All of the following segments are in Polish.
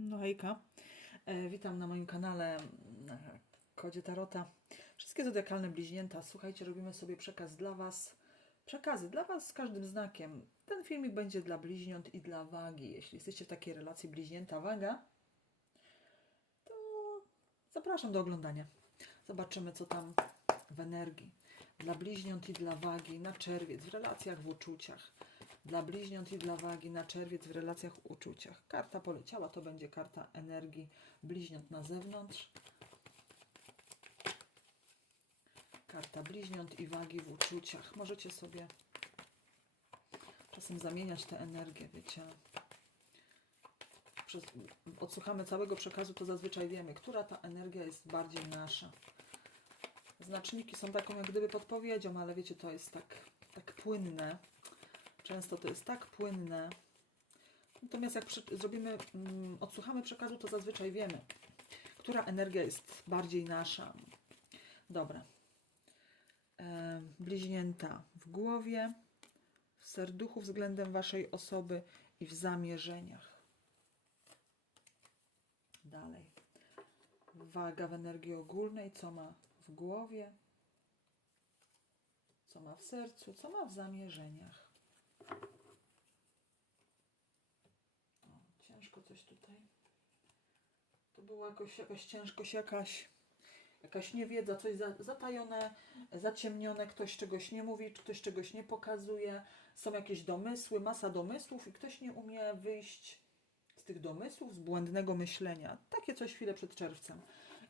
No hejka, e, witam na moim kanale mm, Kodzie Tarota. Wszystkie zodiakalne bliźnięta, słuchajcie, robimy sobie przekaz dla Was. Przekazy dla Was z każdym znakiem. Ten filmik będzie dla bliźniąt i dla wagi. Jeśli jesteście w takiej relacji bliźnięta-waga, to zapraszam do oglądania. Zobaczymy, co tam w energii. Dla bliźniąt i dla wagi na czerwiec w relacjach, w uczuciach. Dla bliźniąt i dla wagi na czerwiec w relacjach, uczuciach. Karta poleciała, to będzie karta energii bliźniąt na zewnątrz. Karta bliźniąt i wagi w uczuciach. Możecie sobie czasem zamieniać te energię, wiecie. Przez, odsłuchamy całego przekazu, to zazwyczaj wiemy, która ta energia jest bardziej nasza. Znaczniki są taką jak gdyby podpowiedzią, ale wiecie, to jest tak, tak płynne. Często to jest tak płynne. Natomiast jak zrobimy, mm, odsłuchamy przekazu, to zazwyczaj wiemy, która energia jest bardziej nasza. Dobra. E, bliźnięta w głowie, w serduchu względem waszej osoby i w zamierzeniach. Dalej. Waga w energii ogólnej, co ma w głowie, co ma w sercu, co ma w zamierzeniach. O, ciężko coś tutaj. To była jakoś, jakaś ciężkość, jakaś, jakaś niewiedza, coś za, zatajone, zaciemnione, ktoś czegoś nie mówi, ktoś czegoś nie pokazuje. Są jakieś domysły, masa domysłów i ktoś nie umie wyjść z tych domysłów, z błędnego myślenia. Takie coś chwilę przed czerwcem.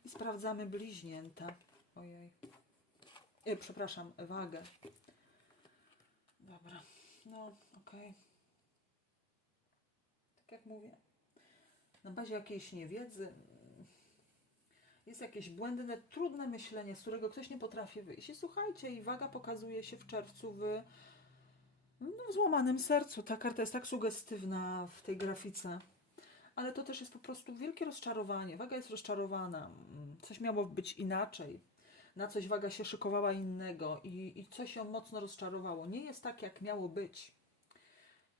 I sprawdzamy bliźnięta. Ojej. E, przepraszam, wagę. Dobra. No, okej. Tak jak mówię, na bazie jakiejś niewiedzy jest jakieś błędne, trudne myślenie, z którego ktoś nie potrafi wyjść. I słuchajcie, i waga pokazuje się w czerwcu w, no, w złamanym sercu. Ta karta jest tak sugestywna w tej grafice. Ale to też jest po prostu wielkie rozczarowanie. Waga jest rozczarowana. Coś miało być inaczej. Na coś waga się szykowała innego i, i coś ją mocno rozczarowało. Nie jest tak, jak miało być.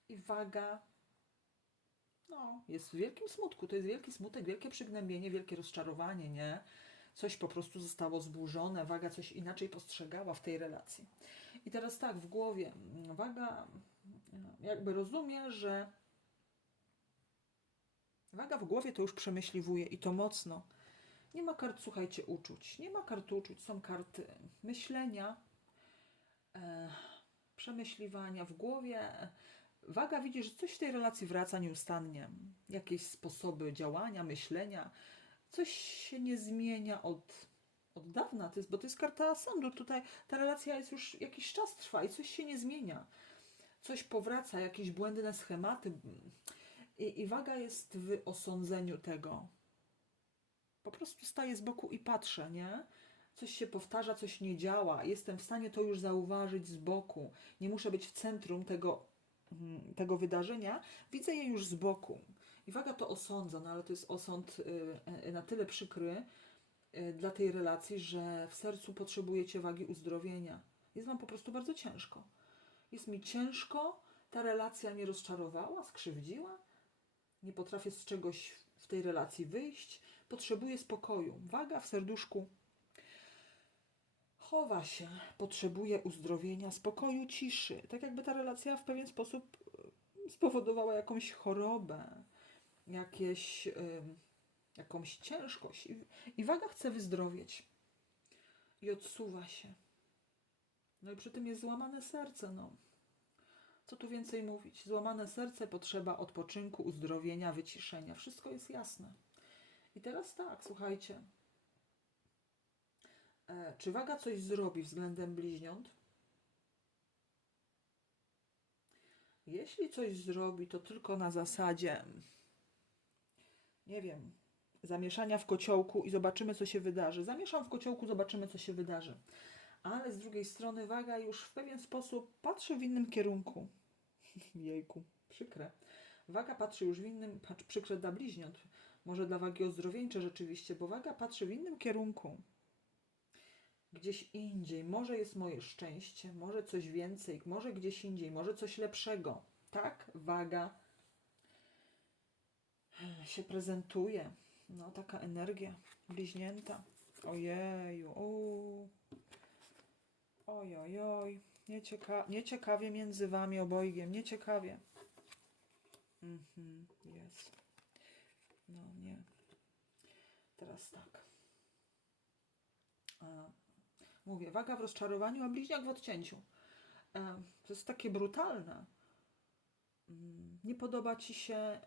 I waga no, jest w wielkim smutku. To jest wielki smutek, wielkie przygnębienie, wielkie rozczarowanie, nie? Coś po prostu zostało zburzone, waga coś inaczej postrzegała w tej relacji. I teraz tak, w głowie mm, waga mm, jakby rozumie, że waga w głowie to już przemyśliwuje i to mocno. Nie ma kart, słuchajcie, uczuć. Nie ma kart uczuć, są karty myślenia, e, przemyśliwania w głowie. Waga widzi, że coś w tej relacji wraca nieustannie. Jakieś sposoby działania, myślenia. Coś się nie zmienia od, od dawna, to jest, bo to jest karta sądu. Tutaj ta relacja jest już jakiś czas trwa i coś się nie zmienia. Coś powraca, jakieś błędne schematy. I, i waga jest w osądzeniu tego po prostu staję z boku i patrzę, nie? Coś się powtarza, coś nie działa. Jestem w stanie to już zauważyć z boku. Nie muszę być w centrum tego, tego wydarzenia. Widzę je już z boku. I waga to osądza, no ale to jest osąd y, y, na tyle przykry y, dla tej relacji, że w sercu potrzebujecie wagi uzdrowienia. Jest wam po prostu bardzo ciężko. Jest mi ciężko, ta relacja mnie rozczarowała, skrzywdziła. Nie potrafię z czegoś w tej relacji wyjść. Potrzebuję spokoju. Waga w serduszku chowa się, potrzebuje uzdrowienia, spokoju, ciszy. Tak jakby ta relacja w pewien sposób y, spowodowała jakąś chorobę, jakieś, jakąś ciężkość. I, I waga chce wyzdrowieć. I odsuwa się. No i przy tym jest złamane serce, no. Co tu więcej mówić? Złamane serce, potrzeba odpoczynku, uzdrowienia, wyciszenia. Wszystko jest jasne. I teraz tak, słuchajcie. E, czy waga coś zrobi względem bliźniąt? Jeśli coś zrobi, to tylko na zasadzie, nie wiem, zamieszania w kociołku i zobaczymy, co się wydarzy. Zamieszam w kociołku, zobaczymy, co się wydarzy. Ale z drugiej strony waga już w pewien sposób patrzy w innym kierunku. Jejku, przykre. Waga patrzy już w innym, patrz, przykre dla bliźniąt. Może dla wagi ozdrowieńcze rzeczywiście, bo waga patrzy w innym kierunku. Gdzieś indziej. Może jest moje szczęście, może coś więcej, może gdzieś indziej, może coś lepszego. Tak, waga się prezentuje. No, taka energia bliźnięta. Ojeju, uuu. Oj, oj, oj. Niecieka nieciekawie między wami obojgiem, nieciekawie. Mhm, jest. No nie. Teraz tak. E, mówię, waga w rozczarowaniu, a bliźniak w odcięciu. E, to jest takie brutalne. Mm, Nie podoba ci się.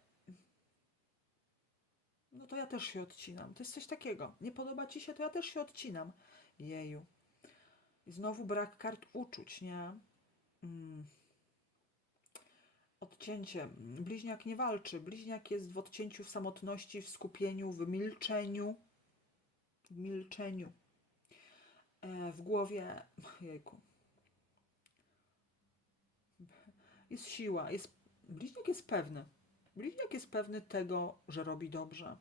No to ja też się odcinam. To jest coś takiego. Nie podoba ci się, to ja też się odcinam. Jeju. I znowu brak kart uczuć, nie? Mm. Odcięcie. Bliźniak nie walczy. Bliźniak jest w odcięciu, w samotności, w skupieniu, w milczeniu. W milczeniu. E, w głowie. Jejku. Jest siła. Jest... Bliźniak jest pewny. Bliźniak jest pewny tego, że robi dobrze.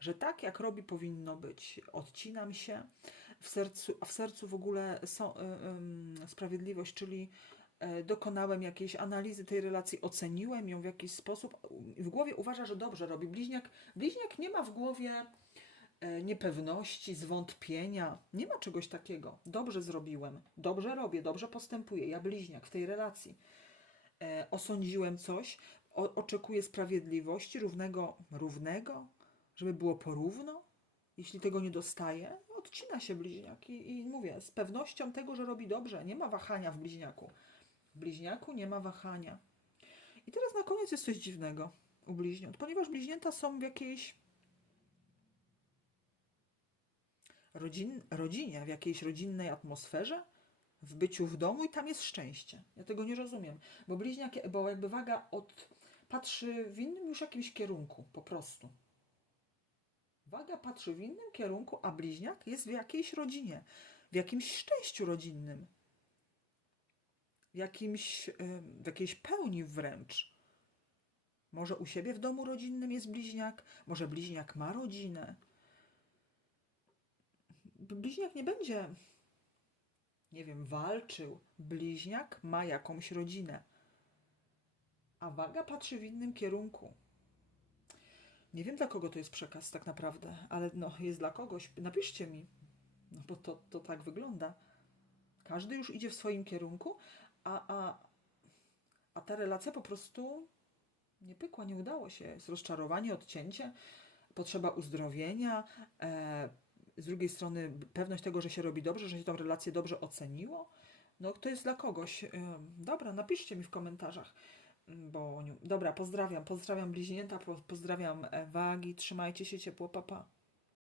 Że tak jak robi, powinno być. Odcinam się. W sercu, a w sercu w ogóle są, y, ym, sprawiedliwość, czyli e, dokonałem jakiejś analizy tej relacji, oceniłem ją w jakiś sposób. W głowie uważa, że dobrze robi. Bliźniak, bliźniak nie ma w głowie niepewności, zwątpienia. Nie ma czegoś takiego. Dobrze zrobiłem, dobrze robię, dobrze postępuję. Ja bliźniak w tej relacji. E, osądziłem coś, o, oczekuję sprawiedliwości, równego, równego, żeby było porówno. Jeśli tego nie dostaje, odcina się bliźniak i, i mówię, z pewnością tego, że robi dobrze. Nie ma wahania w bliźniaku. W bliźniaku nie ma wahania. I teraz na koniec jest coś dziwnego u bliźniąt, ponieważ bliźnięta są w jakiejś rodzin, rodzinie, w jakiejś rodzinnej atmosferze, w byciu w domu i tam jest szczęście. Ja tego nie rozumiem, bo bliźniak, bo jakby waga od, patrzy w innym już jakimś kierunku, po prostu. Waga patrzy w innym kierunku, a bliźniak jest w jakiejś rodzinie, w jakimś szczęściu rodzinnym, w, jakimś, w jakiejś pełni wręcz. Może u siebie w domu rodzinnym jest bliźniak, może bliźniak ma rodzinę. Bliźniak nie będzie, nie wiem, walczył. Bliźniak ma jakąś rodzinę, a waga patrzy w innym kierunku. Nie wiem, dla kogo to jest przekaz tak naprawdę, ale no, jest dla kogoś. Napiszcie mi, no bo to, to tak wygląda. Każdy już idzie w swoim kierunku, a, a, a ta relacja po prostu nie pykła, nie udało się. Jest rozczarowanie, odcięcie, potrzeba uzdrowienia, e, z drugiej strony pewność tego, że się robi dobrze, że się tą relację dobrze oceniło. No to jest dla kogoś. E, dobra, napiszcie mi w komentarzach. Bo, dobra, pozdrawiam, pozdrawiam bliźnięta, po- pozdrawiam e, wagi, trzymajcie się ciepło, papa. Pa.